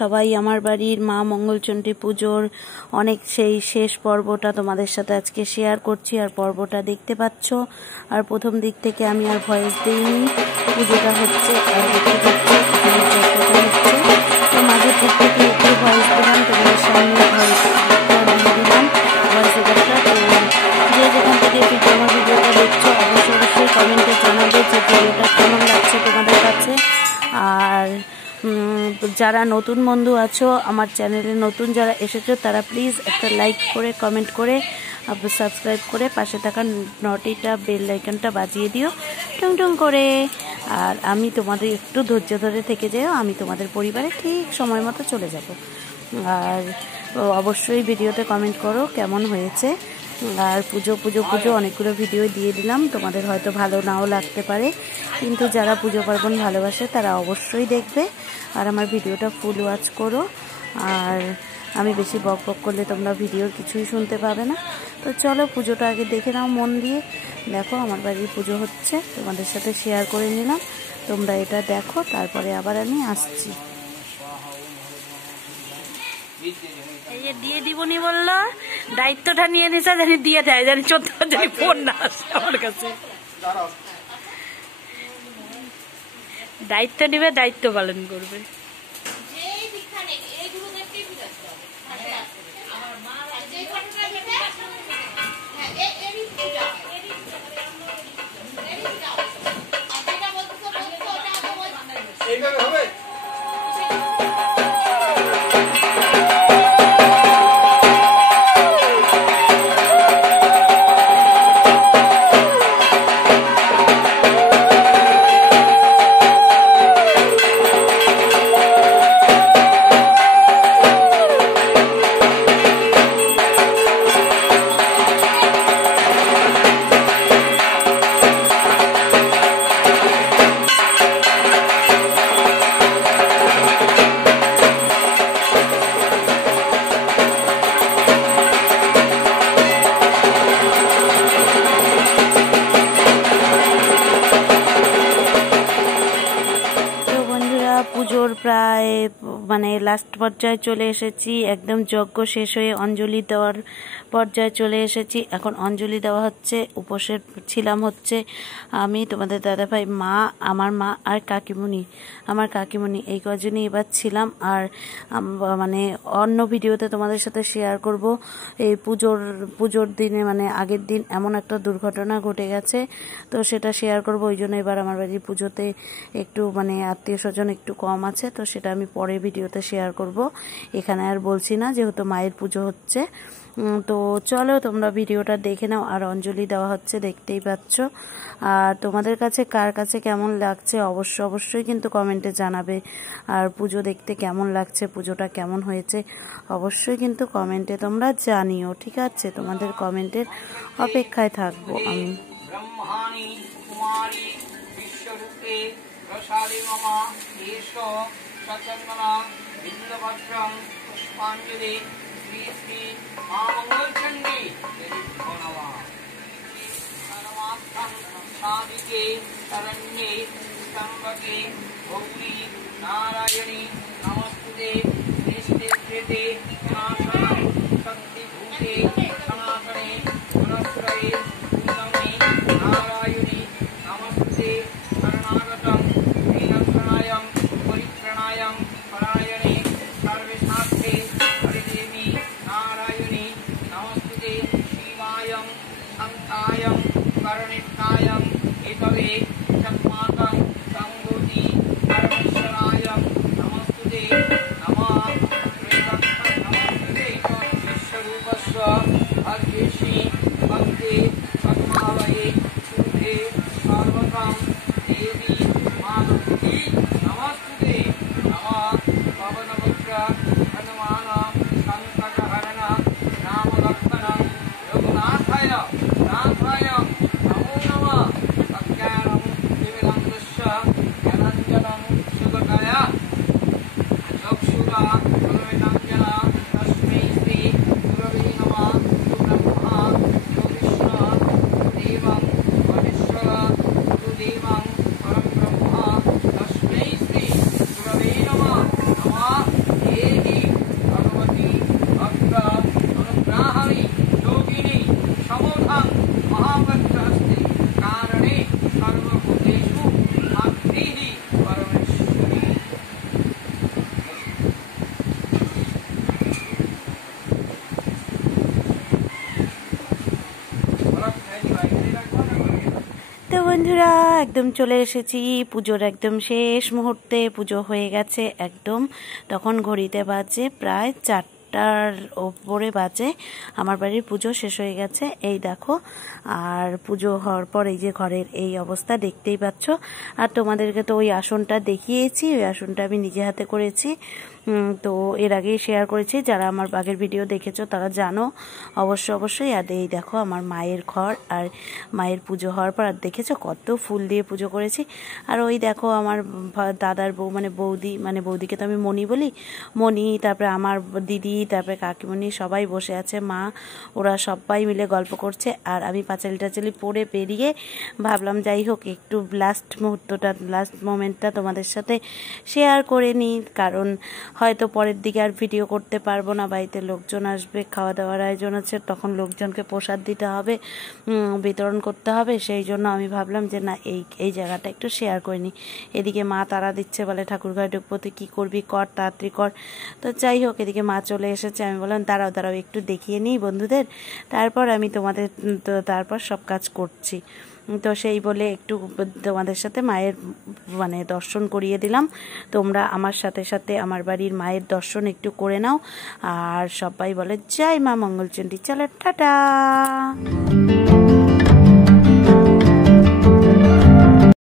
সবাই। আমার বাড়ির মা মঙ্গলচণ্ডী পুজোর অনেক সেই শেষ পর্বটা তোমাদের সাথে আজকে শেয়ার করছি, আর পর্বটা দেখতে পাচ্ছ। আর প্রথম দিক থেকে আমি আর ভয়েস দিইনি, পুজোটা হচ্ছে আর দেখতে পাচ্ছ হচ্ছে। তো মাঝের দিক থেকে একটু ভয়েস দিলাম, তোমাদের সামনে ভয়েস দিয়ে দিলাম ভয়েস ওভারটা। তো যে যেখান থেকে আমার ভিডিওটা দেখছো অবশ্যই কমেন্টে জানাবে যে ভিডিওটা কেমন লাগছে তোমাদের কাছে। আর যারা নতুন বন্ধু আছো আমার চ্যানেলে, নতুন যারা এসেছো তারা প্লিজ একটা লাইক করে কমেন্ট করে সাবস্ক্রাইব করে পাশে থাকা নটিটা বেল আইকনটা বাজিয়ে দিও টুং টুং করে। আর আমি তোমাদের একটু ধৈর্য ধরে থেকে যাও, আমি তোমাদের পরিবারে ঠিক সময় মতো চলে যাব। আর অবশ্যই ভিডিওতে কমেন্ট করো কেমন হয়েছে। আর পুজো অনেকগুলো ভিডিও দিয়ে দিলাম, তোমাদের হয়তো ভালো নাও লাগতে পারে, কিন্তু যারা পুজো পার্বণ ভালোবাসে তারা অবশ্যই দেখবে। আর আমার ভিডিওটা ফুল ওয়াচ করো। আর আমি বেশি বক করলে তোমরা ভিডিওর কিছুই শুনতে পাবে না। তো চলো পুজোটা আগে দেখে নাও মন দিয়ে। দেখো আমার বাড়ির পুজো হচ্ছে, তোমাদের সাথে শেয়ার করে নিলাম, তোমরা এটা দেখো, তারপরে আবার আমি আসছি। এই যে দিয়ে দিবনি বললো, দায়িত্বটা নিয়ে নিছে, জানি দিয়ে দেয়, জানি 14 জানি ফোন না আসে আমার কাছে। দায়িত্ব নিবে, দায়িত্ব পালন করবে। হবে পুজোর প্রায় লাস্ট পর্যায়ে চলে এসেছি, একদম যজ্ঞ শেষ হয়ে অঞ্জলি দেওয়ার পর্যায়ে চলে এসেছি। এখন অঞ্জলি দেওয়া হচ্ছে। উপোসের ছিলাম হচ্ছে আমি, তোমাদের দাদাভাই, মা, আমার মা আর কাকিমণি, আমার কাকিমণি, এই কজনই এবার ছিলাম। আর অন্য ভিডিওতে তোমাদের সাথে শেয়ার করব এই পুজোর দিনে আগের দিন এমন একটা দুর্ঘটনা ঘটে গেছে, তো সেটা শেয়ার করব। ওই জন্য এবার আমার বাড়ির পুজোতে একটু আত্মীয় স্বজন একটু কম আছে, তো সেটা আমি পরে ভিডিওতে শেয়ার করব। এখানে আর বলছি না, যেহেতু মায়ের পুজো হচ্ছে। তো চলো তোমরা ভিডিওটা দেখে নাও। আর অঞ্জলি দেওয়া হচ্ছে, দেখতেই পাচ্ছ। আর তোমাদের কাছে কার কাছে কেমন লাগছে অবশ্যই কিন্তু কমেন্টে জানাবে। আর পুজো দেখতে কেমন লাগছে, পুজোটা কেমন হয়েছে অবশ্যই কিন্তু কমেন্টে তোমরা জানিও, ঠিক আছে? তোমাদের কমেন্টের অপেক্ষায় থাকবো আমি। প্রসাদে মমা এষ সচন্দনা বিন্দভদ্রং পুষ্পাঞ্জলি শ্রী শ্রী মা মঙ্গলচণ্ডী সাদিকে শরণ্যে স্তম্ভকে গৌরী নারায়ণী নমস্তুতে শ্রেষ্ঠে শ্রেতে সনাতন শক্তিভূতে সনাতনে গুণশ্রয়ে পূর্ণমে নারায়ণী নমস্তুতে শরণাগতং দীনপ্রণায়ং পরিত্রাণায়ং পরায়ণে সর্বশাস্ত্রে হরিদেবী নারায়ণী নমস্তুতে শিবায়ং শান্তায়ং করণিষ্ঠায়ং এতবে চক্মাকং গঙ্গোতি পরমেশ্বরায়ং নমস্তুতে নমঃ নমস্তুতে বিশ্বরূপস্য অদ্বেষী ভক্তে পদ্মাবয়ে শুদ্ধে সর্বতম দেবী মাধবী নমস্তুতে নমঃ পবনপুত্র হনুমান সংকটহরণ রামলক্ষ্মণ রঘুনাথায় নাথায় নমো নমঃ অজ্ঞানং বন্ধুরা একদম চলে এসেছি পুজোর একদম শেষ মুহূর্তে। পুজো হয়ে গেছে একদম, তখন ঘড়িতে বাজে প্রায় 4টার ওপরে বাজে। আমার বাড়ির পুজো শেষ হয়ে গেছে, এই দেখো। আর পুজো হওয়ার পর এই যে ঘরের এই অবস্থা দেখতেই পাচ্ছ। আর তোমাদেরকে তো ওই আসনটা দেখিয়েছি, ওই আসনটা আমি নিজে হাতে করেছি। তো এর আগেই শেয়ার করেছি, যারা আমার আগের ভিডিও দেখেছো তারা জানো অবশ্যই। আর এই দেখো আমার মায়ের ঘর, আর মায়ের পুজো হওয়ার পর আর দেখেছো কত ফুল দিয়ে পুজো করেছি। আর ওই দেখো আমার দাদার বউ মানে বৌদিকে তো আমি মণি বলি, মণি, তারপরে আমার দিদি, তারপরে কাকিমণি সবাই বসে আছে, মা, ওরা সবাই মিলে গল্প করছে। আর আমি পাঁচালি টাচালি পরে বেরিয়ে ভাবলাম যাই হোক একটু লাস্ট মোমেন্টটা তোমাদের সাথে শেয়ার করে নিই, কারণ হয়তো পরের দিকে আর ভিডিও করতে পারবো না, বাড়িতে লোকজন আসবে, খাওয়া দাওয়ার আয়োজন আছে, তখন লোকজনকে প্রসাদ দিতে হবে, বিতরণ করতে হবে। সেই জন্য আমি ভাবলাম যে না এই জায়গাটা একটু শেয়ার করে নিই। এদিকে মা তারা দিচ্ছে, বলে ঠাকুর ঘরে ঢুকবো, তুই কী করবি, কর তাড়াতাড়ি কর। তো যাই হোক এদিকে মা চলে এসেছে, আমি বললাম দাঁড়াও একটু দেখিয়ে নিই বন্ধুদের, তারপর আমি তারপর সব কাজ করছি। তো সেই বলে একটু তোমাদের সাথে মায়ের দর্শন করিয়ে দিলাম। তোমরা আমার সাথে সাথে আমার বাড়ির মায়ের দর্শন একটু করে নাও। আর সবাই বলে জয় মা মঙ্গলচণ্ডী। চলো টাটা।